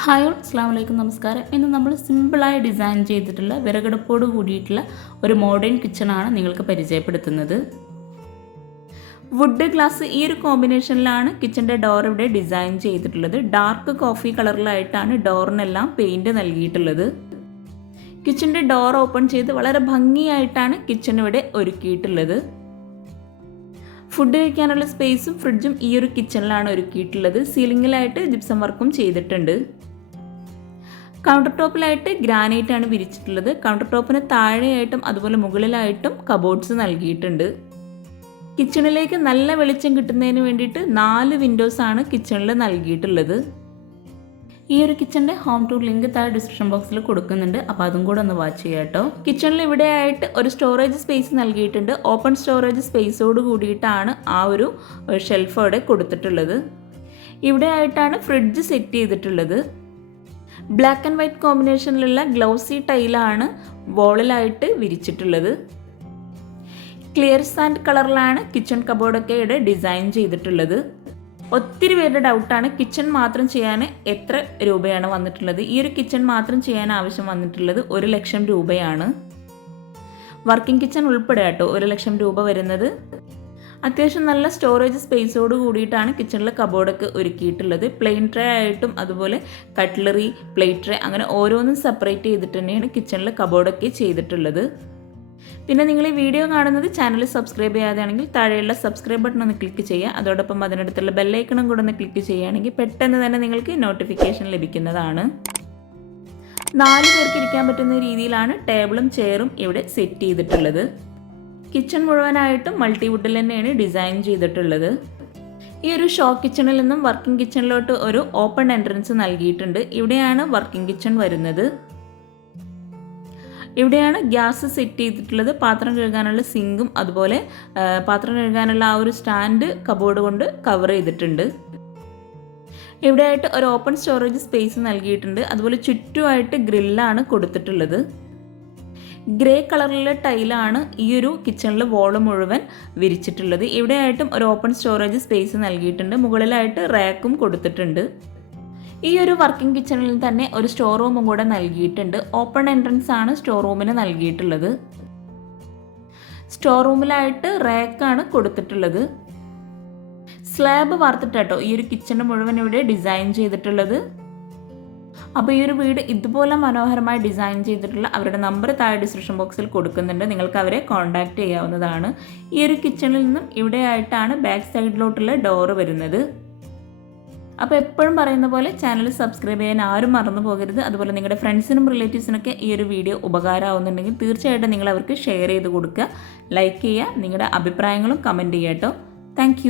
Hi അസ്സാം വലൈക്കും നമസ്കാരം. ഇന്ന് നമ്മൾ സിമ്പിളായി ഡിസൈൻ ചെയ്തിട്ടുള്ള വിറകടുപ്പോട് കൂടിയിട്ടുള്ള ഒരു മോഡേൺ കിച്ചണാണ് നിങ്ങൾക്ക് പരിചയപ്പെടുത്തുന്നത്. വുഡ് ഗ്ലാസ് ഈ ഒരു കോമ്പിനേഷനിലാണ് കിച്ചന്റെ ഡോർ ഇവിടെ ഡിസൈൻ ചെയ്തിട്ടുള്ളത്. ഡാർക്ക് കോഫി കളറിലായിട്ടാണ് ഡോറിനെല്ലാം പെയിന്റ് നൽകിയിട്ടുള്ളത്. കിച്ചന്റെ ഡോർ ഓപ്പൺ ചെയ്ത് വളരെ ഭംഗിയായിട്ടാണ് കിച്ചൺ ഇവിടെ ഒരുക്കിയിട്ടുള്ളത്. ഫുഡ് കഴിക്കാനുള്ള സ്പേസും ഫ്രിഡ്ജും ഈ ഒരു കിച്ചണിലാണ് ഒരുക്കിയിട്ടുള്ളത്. സീലിംഗിലായിട്ട് ജിപ്സം വർക്കും ചെയ്തിട്ടുണ്ട്. കൗണ്ടർ ടോപ്പിലായിട്ട് ഗ്രാനൈറ്റ് ആണ് വിരിച്ചിട്ടുള്ളത്. കൗണ്ടർ ടോപ്പിന് താഴെയായിട്ടും അതുപോലെ മുകളിലായിട്ടും കബോർഡ്സ് നൽകിയിട്ടുണ്ട്. കിച്ചണിലേക്ക് നല്ല വെളിച്ചം കിട്ടുന്നതിന് വേണ്ടിയിട്ട് നാല് വിൻഡോസ് ആണ് കിച്ചണിൽ നൽകിയിട്ടുള്ളത്. ഈ ഒരു കിച്ചണിന്റെ ഹോം ടൂർ ലിങ്ക് താഴെ ഡിസ്ക്രിപ്ഷൻ ബോക്സിൽ കൊടുക്കുന്നുണ്ട്. അപ്പോൾ അതും കൂടെ ഒന്ന് വാച്ച് ചെയ്യാം കേട്ടോ. കിച്ചണിൽ ഇവിടെ ആയിട്ട് ഒരു സ്റ്റോറേജ് സ്പേസ് നൽകിയിട്ടുണ്ട്. ഓപ്പൺ സ്റ്റോറേജ് സ്പേസോട് കൂടിയിട്ടാണ് ആ ഒരു ഷെൽഫ് അവിടെ കൊടുത്തിട്ടുള്ളത്. ഇവിടെ ആയിട്ടാണ് ഫ്രിഡ്ജ് സെറ്റ് ചെയ്തിട്ടുള്ളത്. ബ്ലാക്ക് ആൻഡ് വൈറ്റ് കോമ്പിനേഷനിലുള്ള ഗ്ലൗസി ടൈലാണ് വോളിലായിട്ട് വിരിച്ചിട്ടുള്ളത്. ക്ലിയർ സാൻഡ് കളറിലാണ് കിച്ചൺ കബോർഡൊക്കെ ഇവിടെ ഡിസൈൻ ചെയ്തിട്ടുള്ളത്. ഒത്തിരി പേരുടെ ഡൗട്ടാണ് കിച്ചൺ മാത്രം ചെയ്യാൻ എത്ര രൂപയാണ് വന്നിട്ടുള്ളത്. ഈ ഒരു കിച്ചൺ മാത്രം ചെയ്യാൻ ആവശ്യം വന്നിട്ടുള്ളത് ഒരു ലക്ഷം രൂപയാണ്. വർക്കിംഗ് കിച്ചൺ ഉൾപ്പെടെ കേട്ടോ ഒരു ലക്ഷം രൂപ വരുന്നത്. അത്യാവശ്യം നല്ല സ്റ്റോറേജ് സ്പേസോട് കൂടിയിട്ടാണ് കിച്ചണിൽ കബോർഡൊക്കെ ഒരുക്കിയിട്ടുള്ളത്. പ്ലെയിൻ ട്രേ ആയിട്ടും അതുപോലെ കട്ട്ലറി പ്ലേറ്റ് ട്രേ അങ്ങനെ ഓരോന്നും സെപ്പറേറ്റ് ചെയ്തിട്ട് തന്നെയാണ് കിച്ചണിൽ കബോർഡൊക്കെ ചെയ്തിട്ടുള്ളത്. പിന്നെ നിങ്ങൾ ഈ വീഡിയോ കാണുന്നത് ചാനൽ സബ്സ്ക്രൈബ് ചെയ്യാതെയാണെങ്കിൽ താഴെയുള്ള സബ്സ്ക്രൈബ് ബട്ടൺ ഒന്ന് ക്ലിക്ക് ചെയ്യുക. അതോടൊപ്പം അതിനടുത്തുള്ള ബെല്ലൈക്കണും കൂടെ ഒന്ന് ക്ലിക്ക് ചെയ്യുകയാണെങ്കിൽ പെട്ടെന്ന് തന്നെ നിങ്ങൾക്ക് നോട്ടിഫിക്കേഷൻ ലഭിക്കുന്നതാണ്. നാല് പേർക്ക് ഇരിക്കാൻ പറ്റുന്ന രീതിയിലാണ് ടേബിളും ചെയറും ഇവിടെ സെറ്റ് ചെയ്തിട്ടുള്ളത്. കിച്ചൺ മുഴുവനായിട്ടും മൾട്ടിവുഡിൽ തന്നെയാണ് ഡിസൈൻ ചെയ്തിട്ടുള്ളത്. ഈ ഒരു ഷോ കിച്ചണിൽ നിന്നും വർക്കിംഗ് കിച്ചണിലോട്ട് ഒരു ഓപ്പൺ എൻട്രൻസ് നൽകിയിട്ടുണ്ട്. ഇവിടെയാണ് വർക്കിംഗ് കിച്ചൺ വരുന്നത്. ഇവിടെയാണ് ഗ്യാസ് സെറ്റ് ചെയ്തിട്ടുള്ളത്. പാത്രം കഴുകാനുള്ള സിങ്കും അതുപോലെ പാത്രം കഴുകാനുള്ള ആ ഒരു സ്റ്റാൻഡ് കബോർഡ് കൊണ്ട് കവർ ചെയ്തിട്ടുണ്ട്. ഇവിടെയായിട്ട് ഒരു ഓപ്പൺ സ്റ്റോറേജ് സ്പേസ് നൽകിയിട്ടുണ്ട്. അതുപോലെ ചുറ്റുമായിട്ട് ഗ്രില്ലാണ് കൊടുത്തിട്ടുള്ളത്. ഗ്രേ കളറിലെ ടൈലാണ് ഈ ഒരു കിച്ചണിൽ വോൾ മുഴുവൻ വിരിച്ചിട്ടുള്ളത്. ഇവിടെയായിട്ടും ഒരു ഓപ്പൺ സ്റ്റോറേജ് സ്പേസ് നൽകിയിട്ടുണ്ട്. മുകളിലായിട്ട് റാക്കും കൊടുത്തിട്ടുണ്ട്. ഈ ഒരു വർക്കിംഗ് കിച്ചണിൽ തന്നെ ഒരു സ്റ്റോർ റൂമും കൂടെ നൽകിയിട്ടുണ്ട്. ഓപ്പൺ എൻട്രൻസ് ആണ് സ്റ്റോർ റൂമിന് നൽകിയിട്ടുള്ളത്. സ്റ്റോർ റൂമിലായിട്ട് റാക്കാണ് കൊടുത്തിട്ടുള്ളത്. സ്ലാബ് വാർത്തിട്ടാട്ടോ ഈ ഒരു കിച്ചണ് മുഴുവൻ ഇവിടെ ഡിസൈൻ ചെയ്തിട്ടുള്ളത്. അപ്പോൾ ഈ ഒരു വീട് ഇതുപോലെ മനോഹരമായി ഡിസൈൻ ചെയ്തിട്ടുള്ള അവരുടെ നമ്പർ താഴെ ഡിസ്ക്രിപ്ഷൻ ബോക്സിൽ കൊടുക്കുന്നുണ്ട്. നിങ്ങൾക്ക് അവരെ കോൺടാക്റ്റ് ചെയ്യാവുന്നതാണ്. ഈ ഒരു കിച്ചണിൽ നിന്നും ഇവിടെ ആയിട്ടാണ് ബാക്ക് സൈഡിലോട്ടുള്ള ഡോറ് വരുന്നത്. അപ്പോൾ എപ്പോഴും പറയുന്ന പോലെ ചാനൽ സബ്സ്ക്രൈബ് ചെയ്യാൻ ആരും മറന്നു പോകരുത്. അതുപോലെ നിങ്ങളുടെ ഫ്രണ്ട്സിനും റിലേറ്റീവ്സിനൊക്കെ ഈ ഒരു വീഡിയോ ഉപകാരമാവുന്നുണ്ടെങ്കിൽ തീർച്ചയായിട്ടും നിങ്ങൾ അവർക്ക് ഷെയർ ചെയ്ത് കൊടുക്കുക. ലൈക്ക് ചെയ്യുക നിങ്ങളുടെ അഭിപ്രായങ്ങളും കമന്റ് ചെയ്യാം കേട്ടോ. താങ്ക്